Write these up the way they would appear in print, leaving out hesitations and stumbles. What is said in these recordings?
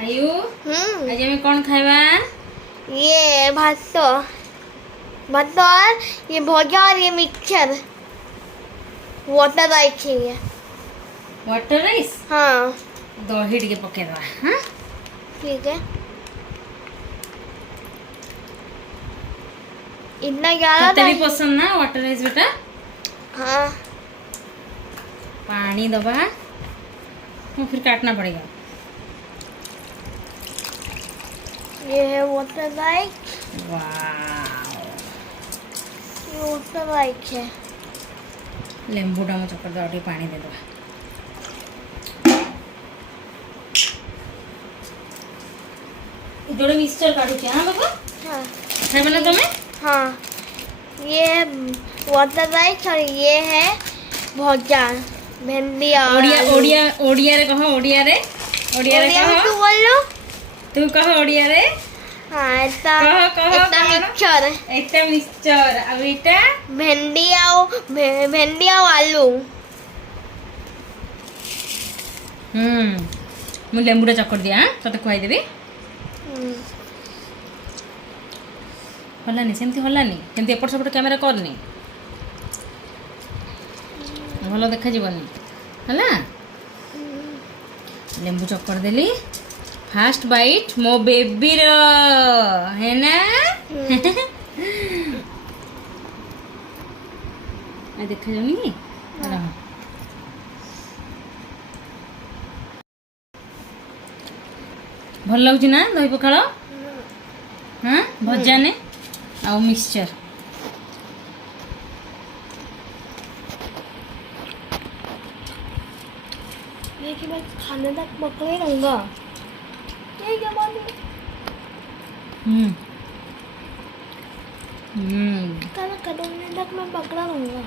आयु आज हमें कौन खाएबा? ये भात और ये भजा और ये मिक्सचर वाटर राइस है ये। वाटर राइस हाँ दही टिके पके दवा। हां ठीक है। इतना ज्यादा तते भी पसंद ना वाटर राइस बेटा? हाँ पानी दबा तो फिर काटना पड़ेगा। ये है वाटर राइस। वाओ ये वाटर राइस है। लेंबू डाम चक्कर दवा टे पानी दे दवा। जोड़े मिक्सचर काटू के। हां बाबा हाँ खाइबा ना तमे? हाँ ये है वाटर राइस और ये है भजा भिंडी और ओडिया आलू। ओडिया ओडिया रे कहो ओडिया रे ओडिया में कहो तू बोल लो। तू कहो ओडिया रे। हाँ ऐसा कहो, इतना कहो। मिक्सचर एटा मिक्सचर अब एटा भिंडी और आलू। मु लेंबूटा चक्कर दिया। हां तते खुआई देबी। हलानी सेमती हलानी केमती एपट सेपट कैमेरा करनी भल देखा जीवनी हला। लेंबू चक्कर देली फास्ट बाइट मो बेबी रो है ना। आ देखा जाउनी कि रह भल लागुची ना दही पखाଳ? हां भजा ने आ मिक्सचर ये कि मैं खाने तक पकड़े रहूंगा। ये क्या बात है? खाना खत्म तक मैं पकड़ा रहूंगा।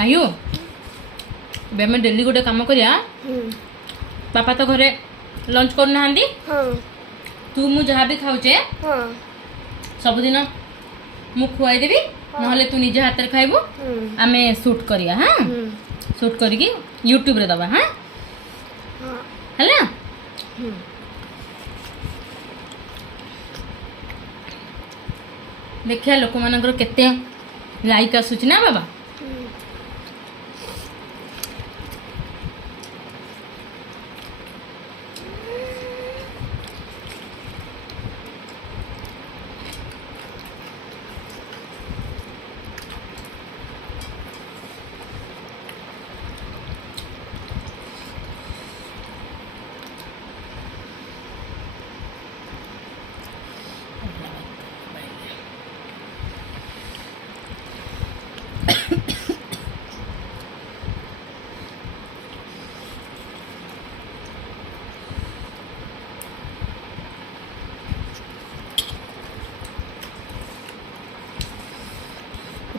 आयु बे मैं डेली गोटे काम करिया। पापा तो घरे लंच करना हांदी। हाँ तू मु जहाँ भी खाऊचे हाँ सबुदिन मु खुआई देबी नहले तू निजे हाथ रे खाइबू। आमे शूट करिया। हां शूट करिकी यूट्यूब रे दबा। हां हला देखिया लोक मानकर केते लाइक आसुच ना बाबा।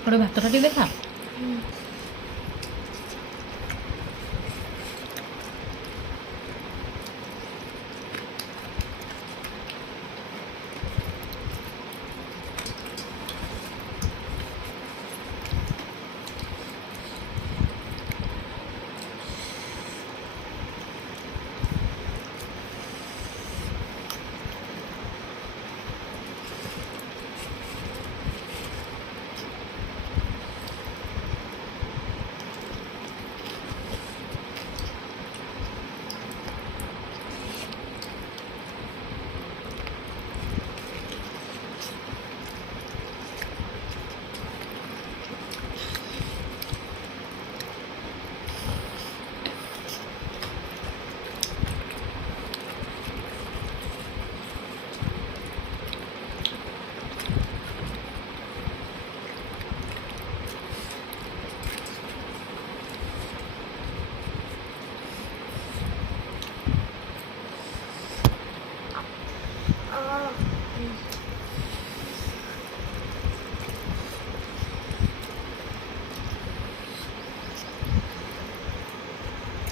ଏପଟେ ଭାତଟା ଟିକେ ଦେଖା।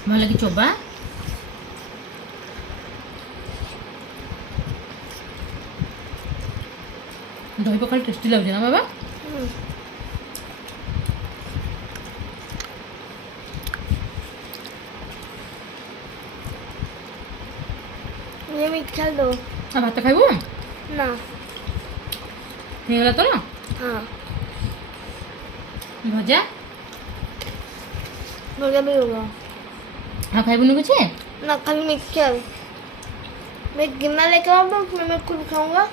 ଭଲ କି ଚୋବା। ଦହି ପଖାଳ ଟେଷ୍ଟି ଲାଗୁଛି ନା ବାବା? ये मिठा दो। ଆଉ ଭାତ ଖାଇବୁ? ना। ହେଇଗଲା ତୋର? हाँ। ଭଜା मुझे भी होगा। ଆଉ ଖାଇବୁନି କିଛି? ना खाली मिक्सचर। मैं गिन्ना लेकर आऊँगा उसमें मैं खुद खाऊंगा।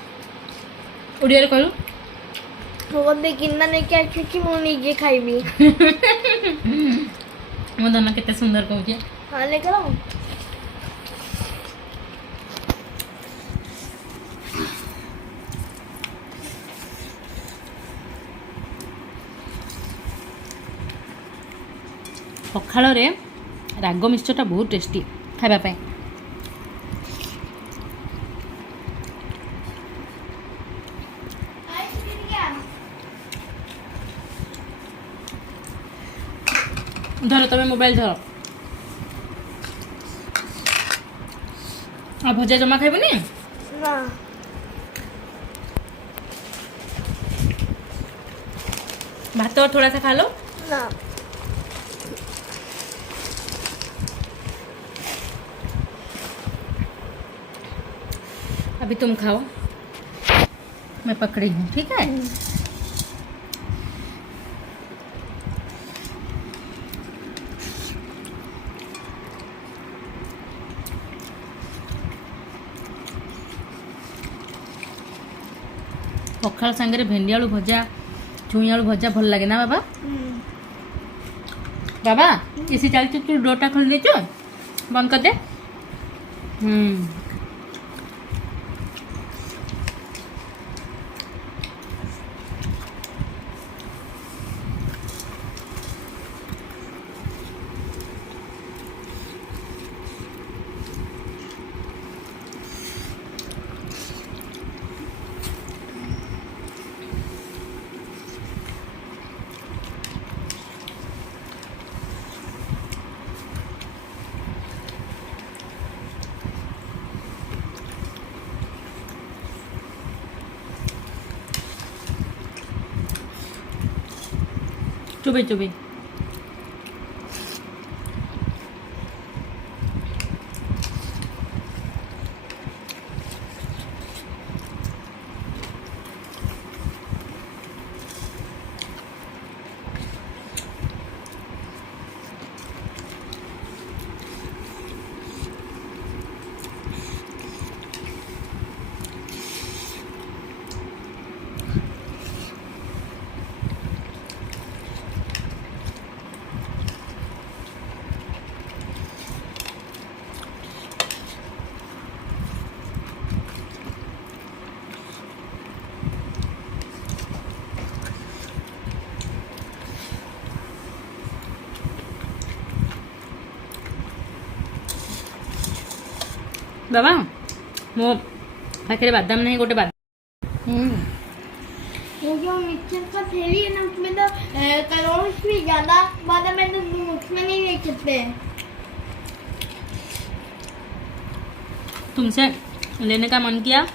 ଓଡ଼ିଆରେ କହିଲୁ। वो मैं गिन्ना लेके आई क्योंकि वो नीचे खाई भी। ମୋ ଧନ କେତେ ସୁନ୍ଦର କହୁଛି। हाँ लेकर आऊँ। ପଖାଳରେ ରାଗ ମିକ୍ସଚରଟା ବହୁତ ଟେଷ୍ଟି ଖାଇବା ପାଇଁ। ଧର ତମେ ମୋବାଇଲ ଧର। ଆଉ ଭଜା ଜମା ଖାଇବୁନି? ना। ଭାତ थोड़ा सा खा लो। ना। अभी तुम खाओ, मैं पकड़ी हूँ, ठीक है? पखाल सांगे भेंडी आलू भजा, छुई आलू भजा भल लगे ना बाबा? बाबा इसी चलते तू डोटा खोल दे, बंद कर दे। चुबे चुबे बाबा मो पाखे बादाम नहीं गोटे बादाम। वो जो मिक्सचर का थैली है ना उसमें तो कैलोरीज भी ज्यादा बादाम में तो उसमें नहीं ले सकते। तुमसे लेने का मन किया।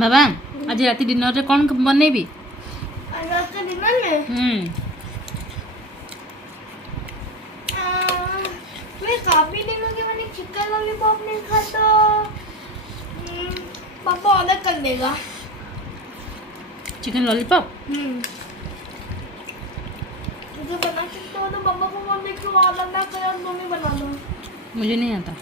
बाबा आज रात डिनर रे कौन बनेबी? आज रात के डिनर में मैं काफी दिनों के मैंने चिकन लॉलीपॉप नहीं खाता। पापा ऑर्डर कर देगा चिकन लॉलीपॉप। मुझे बना सकते हो तो पापा को बोल दे कि वो ऑर्डर ना करे और तुम ही बना दो। मुझे नहीं आता।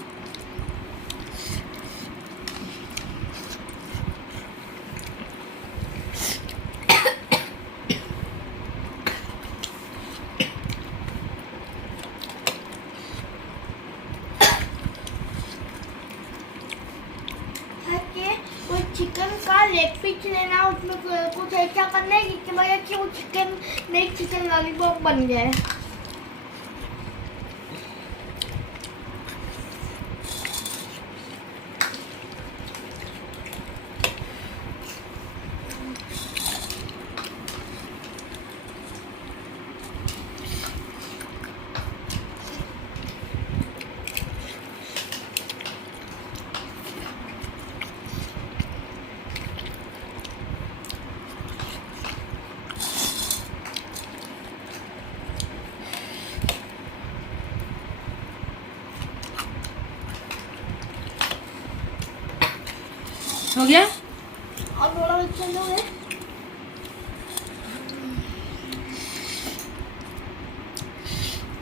वो चिकन का लेग पीस लेना, उसमें कुछ ऐसा करना है कि भैया कि वो चिकन नहीं चिकन लॉलीपॉप बन जाए। हो गया? और थोड़ा बच्चा जो है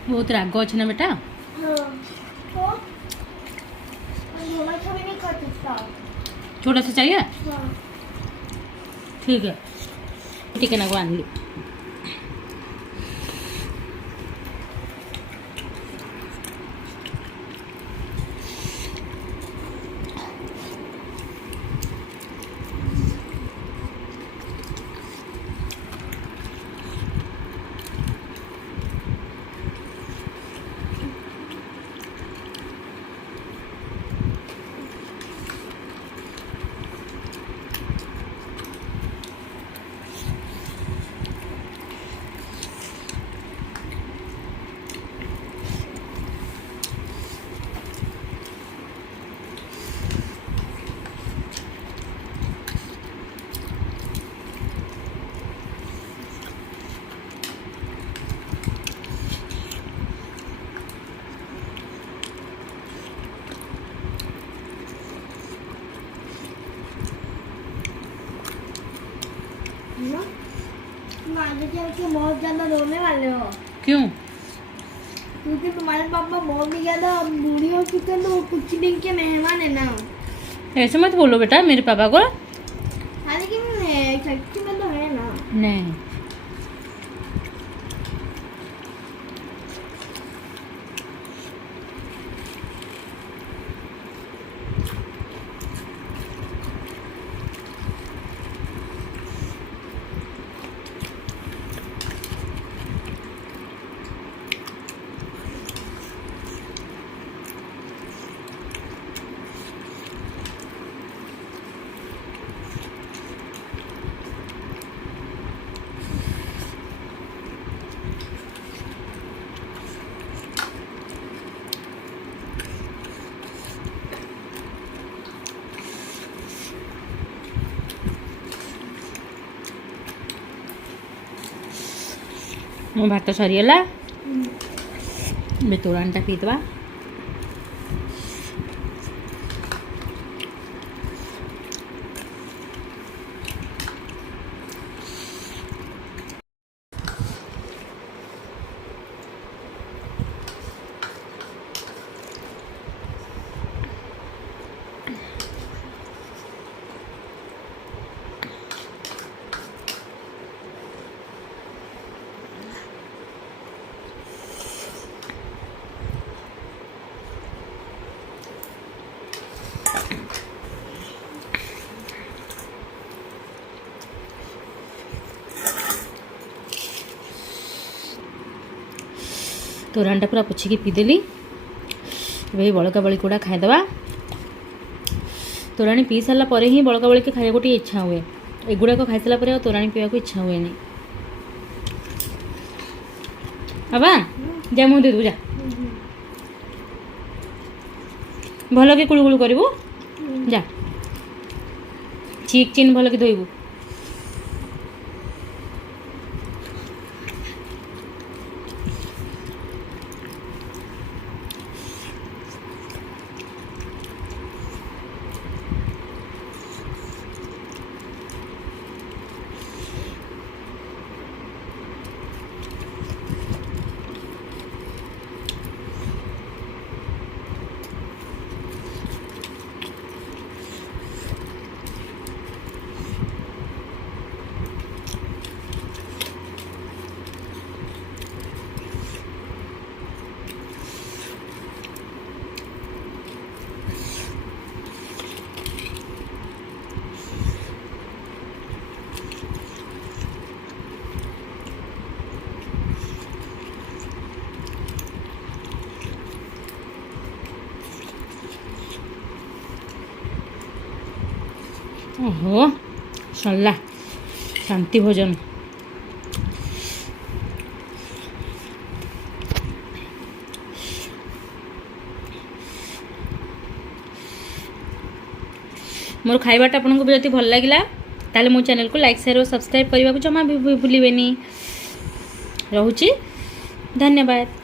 बहुत राग अच्छे ना बेटा। हाँ तो थोड़ा सा भी नहीं खा सकता। छोटा सा चाहिए? हाँ ठीक है, ठीक है ना, बांध ली। तुम आगे चल के बहुत ज्यादा रोने वाले हो, क्यों? क्योंकि तुम्हारे पापा बहुत ही ज्यादा बूढ़ी हो चुके हैं, तो वो कुछ दिन के मेहमान है ना। ऐसे मत बोलो बेटा मेरे पापा को। हाँ लेकिन सच्ची में तो है ना। नहीं, ମୋ ଭାତ ସରିଗଲା। ଏବେ ତୋରାଣୀଟା ପିଇଦେବା। ତୋରାଣୀଟା ପୁରା ପୋଛିକି ପିଇଦେଲି। ଏବେ ବଳକା ବଳି ଗୁଡ଼ା ଖାଇଦେବା। ତୋରାଣୀ ପିଇ ସାରିଲା ପରେ ହିଁ ବଳକା ବଳିକି ଖାଇବାକୁ ଟିକେ ଇଚ୍ଛା ହୁଏ। ଏଗୁଡ଼ାକ ଖାଇସାରିଲା ପରେ ଆଉ ତୋରାଣୀ ପିଇବାକୁ ଇଚ୍ଛା ହୁଏନି। ବାବା ଯା ମୁଁ ଦେଇଦେବୁ, ଯା ଭଲକି କୁଳୁକୁଳୁ କରିବୁ, ଯା। ଚିକ୍ ଚିନ୍ ଭଲ କି ଧୋଇବୁ। ओहो सरला शांति भोजन। मोर खाइबाटा आपको जब भल लगे ताले मो चैनल को लाइक शेयर और सब्सक्राइब करने को जमा भी भूलिए। रोची धन्यवाद।